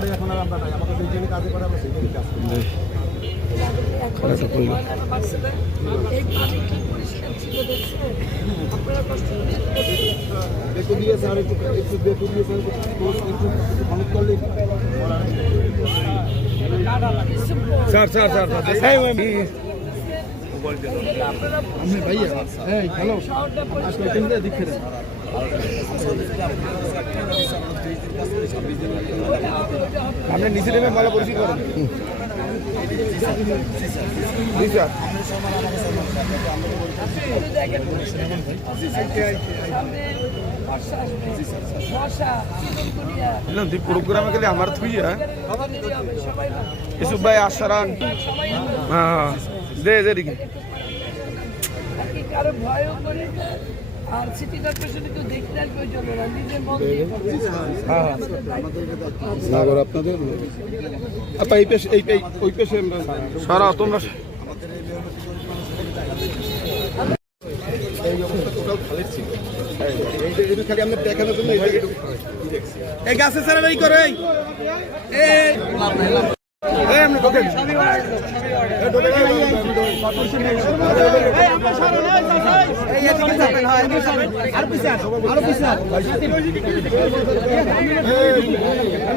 ওয়ার্ডে এখন আর আমরা নাই, আমাদের যেখানে কাজে করে আমরা সেখানে কাজ করি। বেতন দিয়েছে আর একটু বেতন দিয়েছে একটু খনক করলে স্যার ভাইয়া হ্যালো আজকে কেন্দ্রে দেখে দেন আপনি নিচে নেমে মালা পরিষ্কার করেন। প্রোগ্রামে গেলে আমার থুইয়া ইসুফ ভাই আসারান হ্যাঁ দে দেখি আর সিটি কর্পোরেশনে কেউ দেখতে আসবে ওই জন্য না, নিজের মন সাগর আপনাদের আপা এই পেশ ওই পেশে সারা তোমরা এই অবস্থা টোটাল খালি ছিল এই খালি আমরা দেখানোর জন্য এই গাছে সারা বাড়ি করে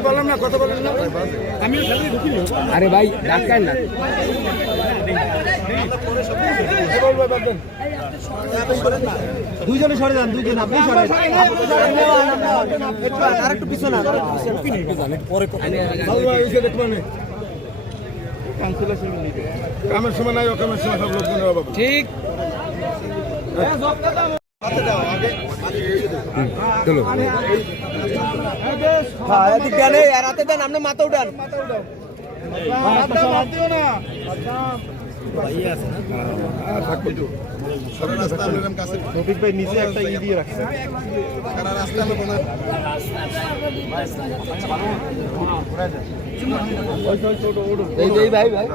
বললাম না কথা বলেন না আরে ভাই ডাক্তার না দুইজনে সরে যান দুইজন আপনি সরে আর একটু পিছনে কামের সময় নাই অকামের সময় সব লোক মনে বাবু ঠিক চলো রাতে দেন আপনি মাথা উঠান রফিক ভাই নিচে একটা ই দিয়ে রাখছে ভাই ভাই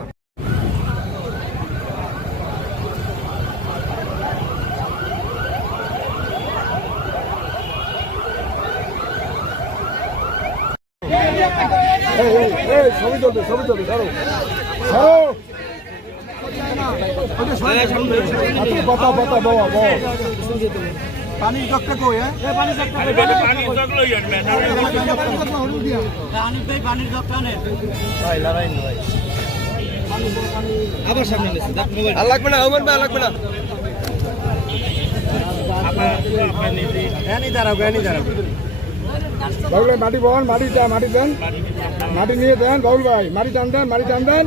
সবই চলবে ধরো কথা বাবা পানির জগটা কই পানির জগটা আবার সামনে আর লাগবে না ওমান ভাই লাগবে না বাবুল ভাই মাটি বহন মাটি দেন মাটি নিয়ে দেন বাবুল ভাই মাটি টান দেন মাটি টান দেন